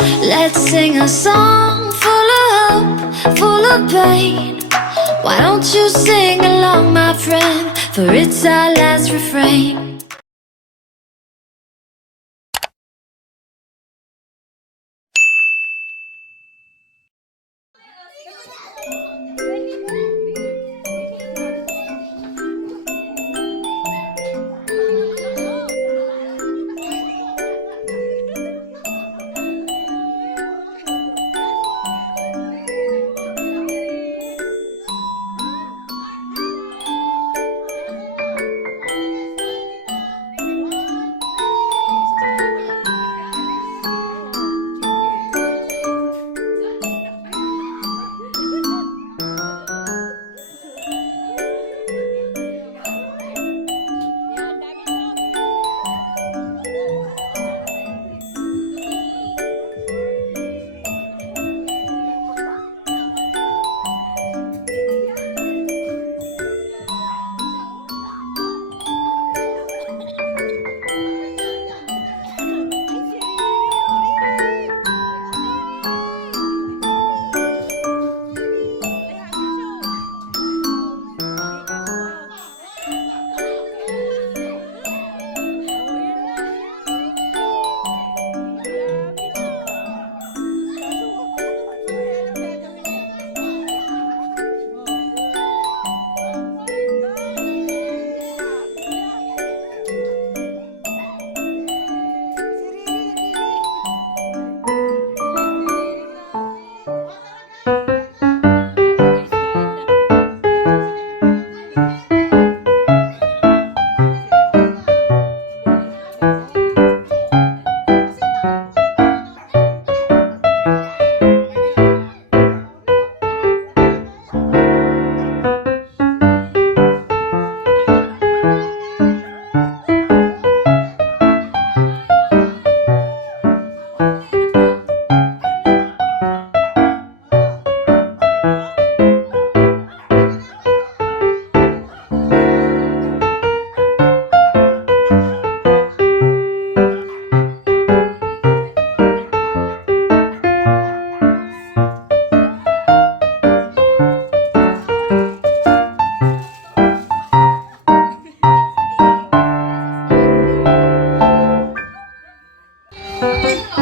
Let's sing a song full of hope, full of pain. Why don't you sing along, my friend, for it's our last refrain.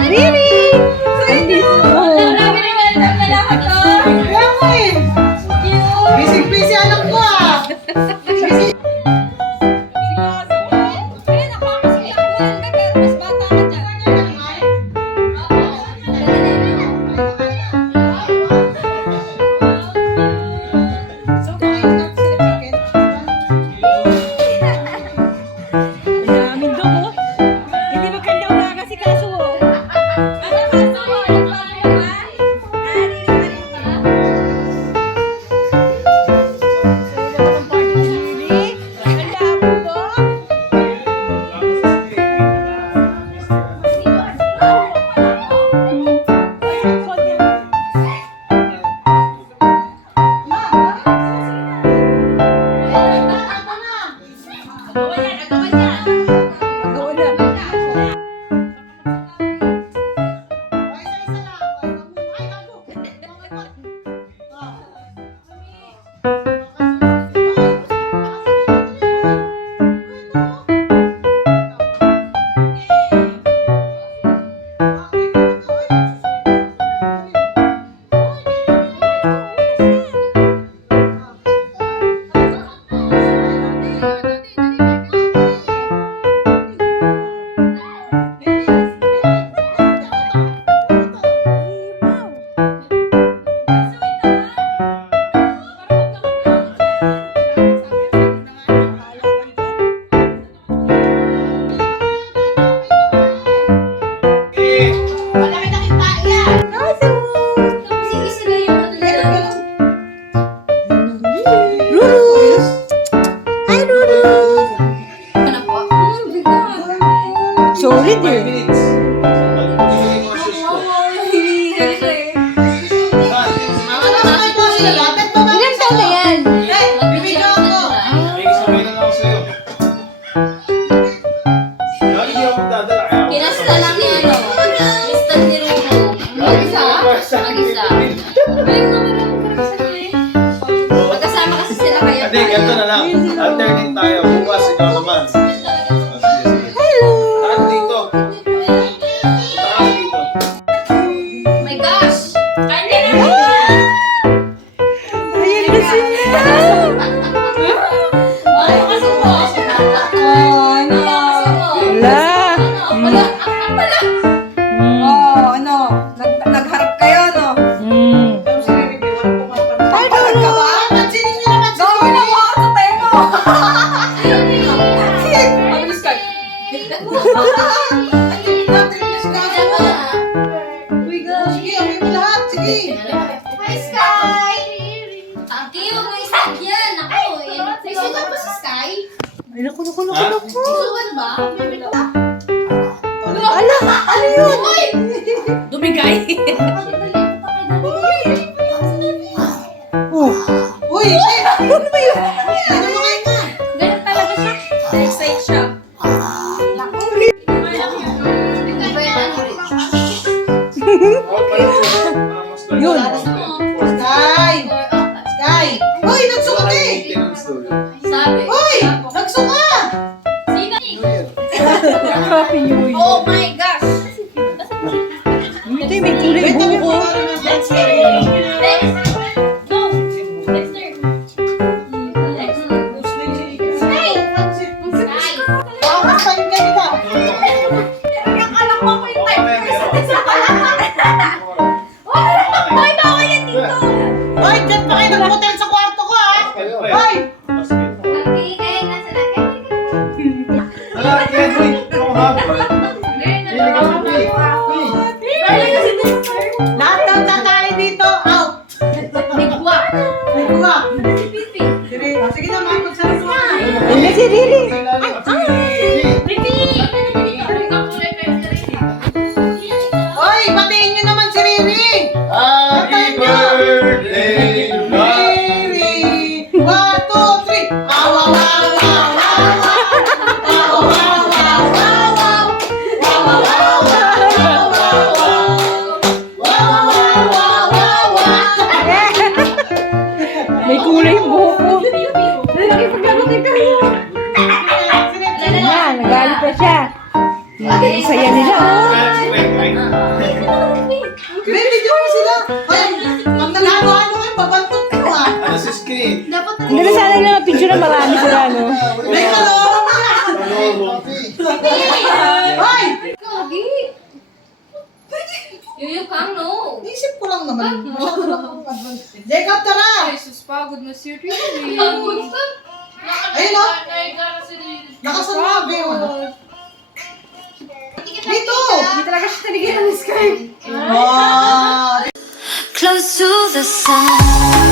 Riri! Busy-busy anak ko ah! Maraming dugo. Hindi magkanda umaga si Kaso. Mag-isa. Galing naman ang karagsan eh. Magkasama kasi sila kaya. Hindi, ganito na lang. Alternate tayo. Bukas, ikaw naman. Hello! Taka dito. Taka dito. Oh my gosh! Kanya na! Ayan kasi niya. Ay, kasi mo. Ano? Wala. Wala. Oh, ano? Nagharap kayo, no? Ay, talaga ka ba? Pansinin niyo naman sa iyo. Gawin mo sa tengo. Mabilis ka. Uy, go. Sige, amin mo lahat. Sige. Hi, Sky! Tati, huwag mo isang yan. Ako, eh. May sugat pa si Sky? Ay, naku. Ha? May sugat ba? Ala, ano yun? Uy! Dumigay. Uy, ano ba yun? Ano mo kayo ka? Ganun talaga siya. Na-excite siya. Yun. Sky! Sky! Uy, nagsuka eh! Sabi. Uy, nagsuka! Sino? Happy New Year. Oh my gosh! Hindi, may kulay buko. Dexter! No! Dexter! Sky! Sky! Bakit pa yung ganito? Ang alam mo ko yung type ko isa. Ay, bawal yan dito! Uy, dyan pa kayo nag-hotel sa kwarto ko, ha? Uy! Ang ingay, nasa laki. Lahat ng tatay dito, out! Bigwa. Ay, kuha. Si Pipi. Sige na, mga magsalit mo. Hindi si Riri. Pipi! Uy, batiin nyo naman si Riri! Happy birthday, Riri! 1, 2, 3! Wow, wow, wow, wow, wow, wow! Wow, wow, wow, wow, wow! Wow, wow, wow, wow, wow, wow! Wow, wow, wow, wow, wow! May kulay yung buhok ko. Yan, nagalit na siya. Ang saya nila, oh. Baby, dyan mo sila! Ay, pag naghalo-halo kayo, babantot ko, ha? Ano si Skate? Hindi na sana lang picture na marami sila, no? May kaloro mo na! Hoy! Gagi! Yuyukang, no? Isip ko lang naman. Masyado lang akong advance. Jacob, tara! Jesus, pagod na si Riri. Pagod ka? Ayun, o! Nakasalmabi, o. Dito! Hindi talaga siya taligyan ng Sky. Oh! Close to the sun.